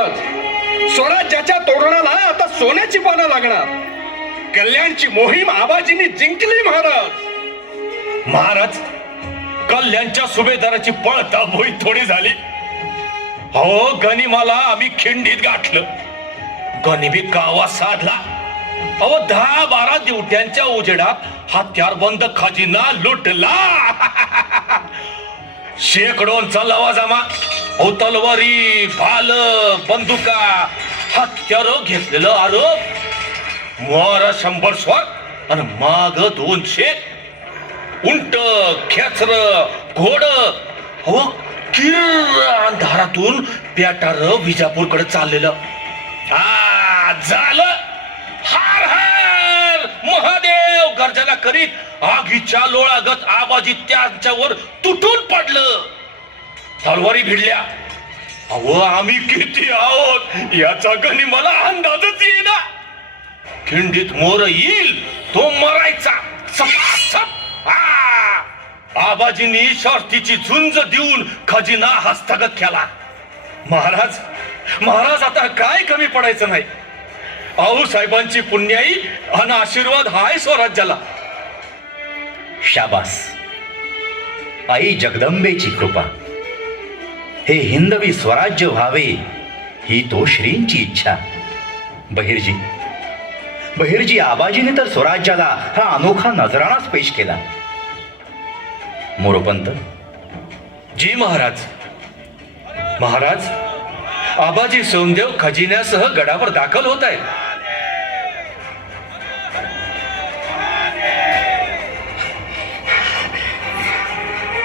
महाराज. स्वराज्याच्या तोरणाला आता सोन्याची पानं लागणार. कल्याणची मोहीम आबाजींनी जिंकली महाराज. महाराज, कल्याणच्या सुभेदाराची पळता भोई थोडी झाली. हो, गनिमाला आम्ही खिंडीत गाठलं. गनिमी कावा साधला. अहो, 10-12 दिवट्यांच्या उजेडात हत्यारबंद खजिना लुटला. शेकडोंचा लवाजमा, तलवारी, भाल, बंदुका, हत्यार घेतलेलं आरोप, मोर 100 स्वर आणि माग 200. उंट, खेचर, घोड, हो किर अंधारातून पेटार विजापूरकडे चाललेलं. झालं. हार हार महादेव गर्जना करीत आगीच्या लोळागत आबाजी त्यांच्यावर तुटून पडलं. तलवारी भिडल्या. अहो, आम्ही किती आहोत याचा गनिमाला अंदाजच येईना. खिंडीत मोर येईल तो मरायचा. सपासप. आबाजींनी शर्तीची झुंज देऊन खजिना हस्तगत केला. महाराज, महाराज, आता काय कमी पडायचं नाही. आऊ साहेबांची पुण्याई आणि आशीर्वाद हाय स्वराज्याला. शाबास. आई जगदंबेची कृपा. हे हिंदवी स्वराज्य व्हावे ही तो श्रींची इच्छा. बहिर्जी, बहिर्जी, आबाजीने तर स्वराज्याला हा अनोखा नजराणाच पेश केला. मोरोपंत. जी महाराज. महाराज, आबाजी सोमदेव खजिन्यासह गडावर दाखल होत आहेत.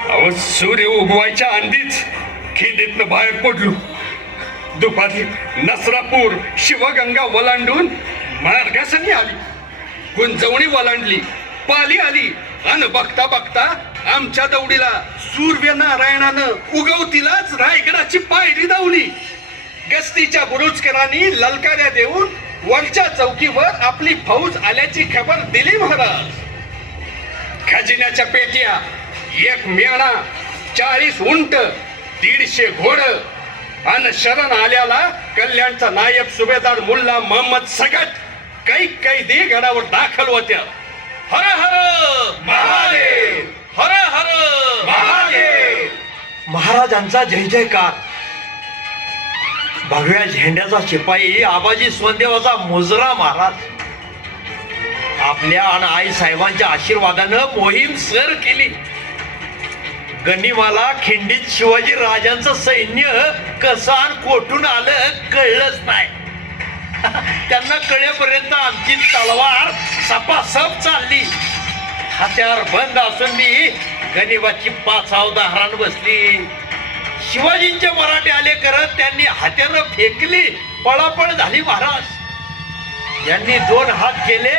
अहो, सूर्य उगवायच्या आधीच खिंडीतनं बाहेर पडलो. दुपारी नसरापूर शिवगंगा ओलांडून मार्गासनी आली. गुंजवणी ओलांडली, पाली आली आणि बघता बघता आमच्या दौडीला सूर्य नारायणानं उगवतीलाच रायगडाची पायरी धावली. गस्तीच्या बुरुजकरांनी ललकाऱ्या देऊन वरच्या चौकीवर आपली फौज आल्याची खबर दिली महाराज. खजिन्याच्या पेट्या, 1 मेणा, 40 उंट, 150 घोड आणि शरण आल्याला कल्याणचा नायब सुभेदार मुल्ला मोहम्मद सगट कैदी गडावर दाखल होत्या. हर हर महादेव, हर हर महादेव. महाराजांचा जय जयकार. भगव्या झेंड्याचा शिपाई आबाजी सोनदेवाचा मुजरा महाराज. आपल्या आणि आई साहेबांच्या आशीर्वादानं मोहीम सर केली. गनिमाला खिंडीत शिवाजी राजांचं सैन्य कसं आणि कोठून आलं कळलंच नाही. त्यांना कळेपर्यंत आमची तलवार सपासप चालली. हत्यार बंद असून मी गनिमाची 5 दारान बसली. शिवाजींचे मराठे आले करत त्यांनी हत्यारं फेकली. पळापळ झाली महाराज. यांनी 2 हात केले,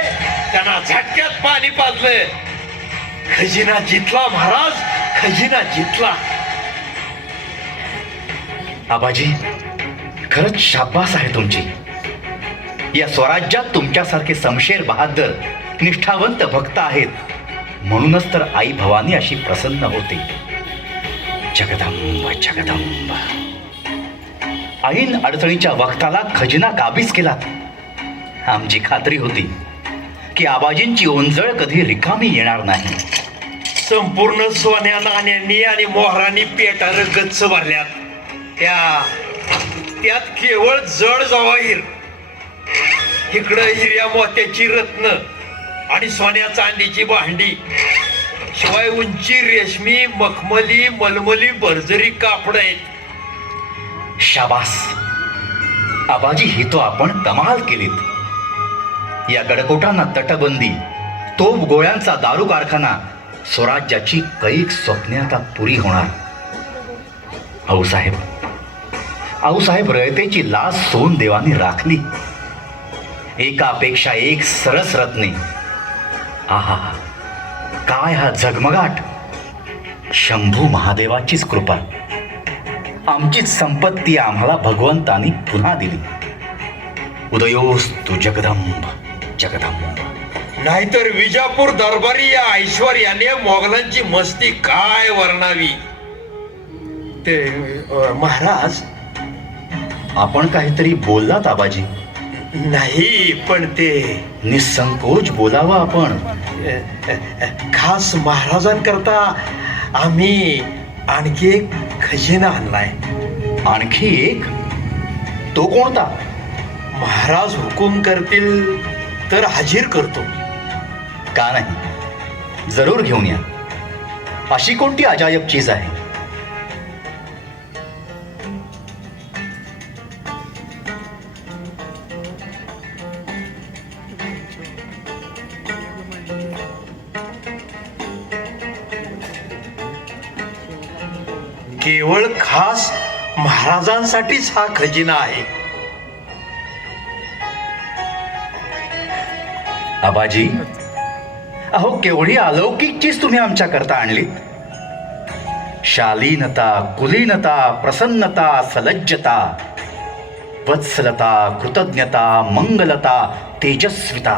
त्यांना झटक्यात पाणी पाजलं. खजिना जितला महाराज, खजिना जितला. आबाजी, खरंच शाबास आहे तुमची. या स्वराज्यात तुमच्यासारखे समशेर बहादर निष्ठावंत भक्त आहेत. म्हणूनच तर आई भवानी अशी प्रसन्न होते. जगदंब जगदंब. ऐन अडचणीच्या वक्ताला खजिना काबीज केलात. आमची खात्री होती की आबाजींची ओंजळ कधी रिकामी येणार नाही. संपूर्ण सोन्या नाण्यांनी आणि मोहरांनी पेटार गच्च भरल्यात. त्यात केवळ जड जवाहीर, इकडं हिऱ्या मोत्याची रत्न आणि सोन्या चांदीची भांडी, शिवाय उंची रेशमी, मखमली, मलमली, बर्जरी कापड आहेत. शाबास आबाजी, ही तो आपण कमाल केलीत. या गडकोटांना तटबंदी, तोफ गोळ्यांचा दारू कारखाना, स्वराज्याची कैक स्वप्ने आता पुरी होणार. आऊसाहेब रयतेची लाज सोन देवाने राखली. एकापेक्षा एक सरस रत्ने. आहा, काय हा झगमगाट. शंभू महादेवाचीच कृपा. आमचीच संपत्ती आम्हाला भगवंतानी पुन्हा दिली. उदयोस्तु जगदंब जगदंब. नाहीतर विजापूर दरबारी या ऐश्वर्याने मोगलांची मस्ती काय वर्णावी. ते महाराज, आपण काहीतरी बोललात आबाजी. नाही, पण ते निसंकोच बोलावा आपण. खास महाराजांकरता आम्ही आणखी एक खजिना आणलाय. आणखी एक? तो कोणता? महाराज हुकूम करतील तर हाजीर करतो. का नाही, जरूर घेऊन या. अशी कोणती अजायब चीज आहे? केवळ खास महाराजांसाठीच हा खजिना आहे. आबाजी, अहो केवढी अलौकिक चीज तुम्ही आमच्या करता आणली. शालीनता, कुलीनता, प्रसन्नता, सलज्जता, वत्सलता, कृतज्ञता, मंगलता, तेजस्विता.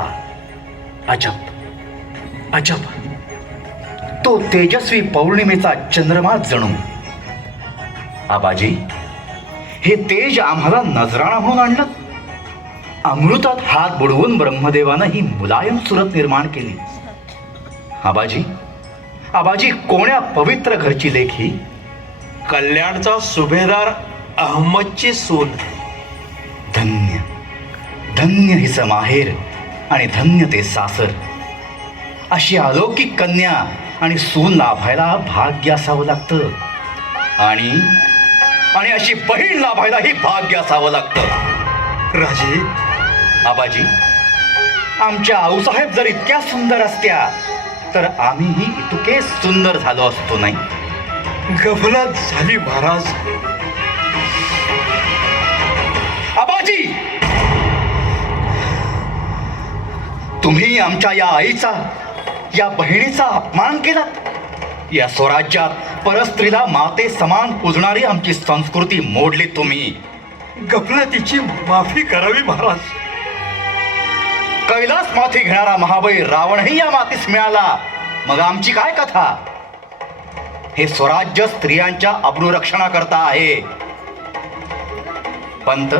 अजब अजब, तो तेजस्वी पौर्णिमेचा चंद्रमा जणू. आबाजी, हे तेज आम्हाला नजराणा म्हणून आणलं. अमृतात हात बुडवून ब्रह्मदेवानं ही मुलायम सुरत निर्माण केली. आबाजी, आबाजी, कोण्या पवित्र घरची लेखी? कल्याणचा सुभेदार अहमदची सून. धन्य धन्य हिचं माहेर आणि धन्य ते सासर. अशी अलौकिक कन्या आणि सून लाभायला भाग्य असावं लागतं. आणि आणि अशी बहीण लाभायलाही भाग्य असावं लागतं. राजे, आबाजी, आमच्या आऊसाहेब जर इतक्या सुंदर असत्या तर आम्हीही इतके सुंदर झालो असतो नाही. गफलत झाली महाराज. आबाजी, तुम्ही आमच्या या आईचा, या बहिणीचा अपमान केलात. या स्वराज्यात परस्त्रीला माते समान पूजणारी आमची संस्कृती मोडली तुम्ही. गफलतीची माफी करावी महाराज. कैलास माथी घेणारा महाबळी रावणही या मातीस मिळाला. मग आमची काय कथा? हे स्वराज्य स्त्रियांच्या अब्रूरक्षणाकरता आहे. पंत,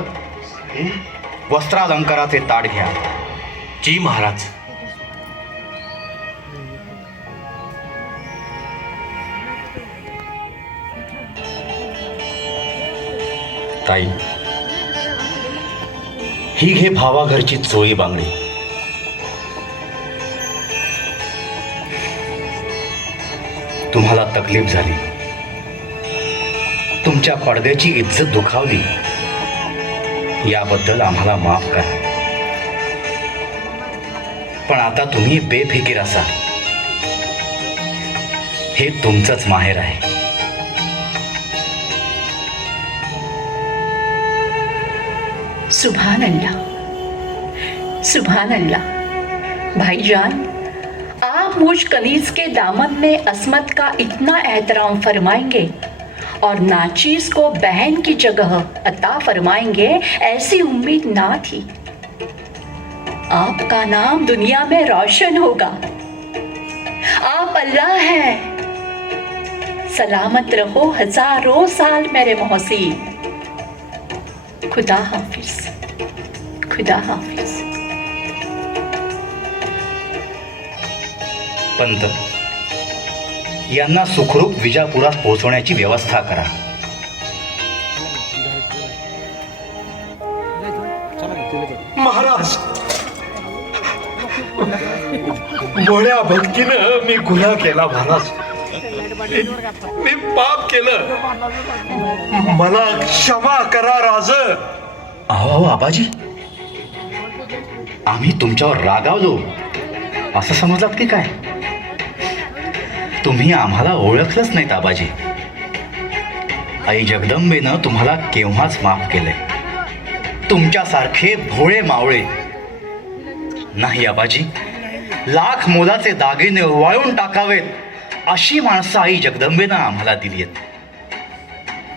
वस्त्रालंकाराचे ताट घ्या. जी महाराज. ताई, ही घे भावाघरची चोळी बांगडी. तुम्हाला तकलीफ झाली, तुमच्या पडद्याची इज्जत दुखावली, याबद्दल आम्हाला माफ करा. पण आता तुम्ही बेफिकीर असा. हे तुमचंच माहेर आहे. सुभान अल्लाह, सुभान अल्लाह। भाईजान, आप मुझ कनीज के दामन में असमत का इतना एहतराम फरमाएंगे और नाचीज को बहन की जगह अता फरमाएंगे, ऐसी उम्मीद ना थी। आपका नाम दुनिया में रोशन होगा। आप अल्लाह हैं। सलामत रहो हजारों साल मेरे मोहसिन। खुदा हाफिज, खुदा हाफिज। पंत, यांना सुखरूप विजापुरात पोहोचवण्याची व्यवस्था करा. महाराज, मोळ्या भक्तीनं मी गुन्हा केला महाराज. मी पाप केलं, मला क्षमा करा राज. अहो आबाजी, आम्ही तुमच्यावर रागावलो असं समजलात की काय? तुम्ही आम्हाला ओळखलंच नाहीत आबाजी. आई जगदंबेनं तुम्हाला केव्हाच माफ केलंय. तुमच्यासारखे भोळे मावळे नाही आबाजी. लाख मोलाचे दागिने वाळून टाकावेत अशी माणसं आई जगदंबेनं आम्हाला दिली आहेत.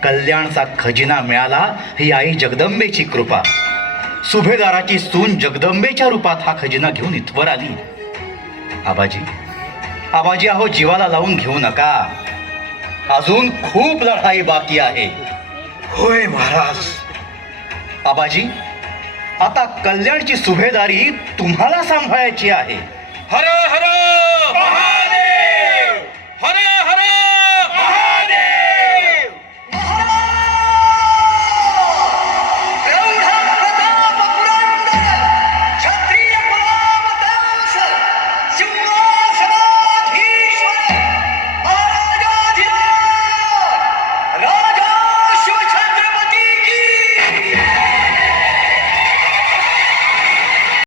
कल्याणचा खजिना मिळाला ही आई जगदंबेची कृपा. सुभेदाराची सून जगदंबेच्या रूपात हा खजिना घेऊन इथवर आली. आबाजी, आबाजी, अहो जीवाला लावून घेऊ नका. अजून खूप लढाई बाकी आहे. होय महाराज, आबाजी, आता कल्याणची सुभेदारी तुम्हाला सांभाळायची आहे. हर हर महादेव!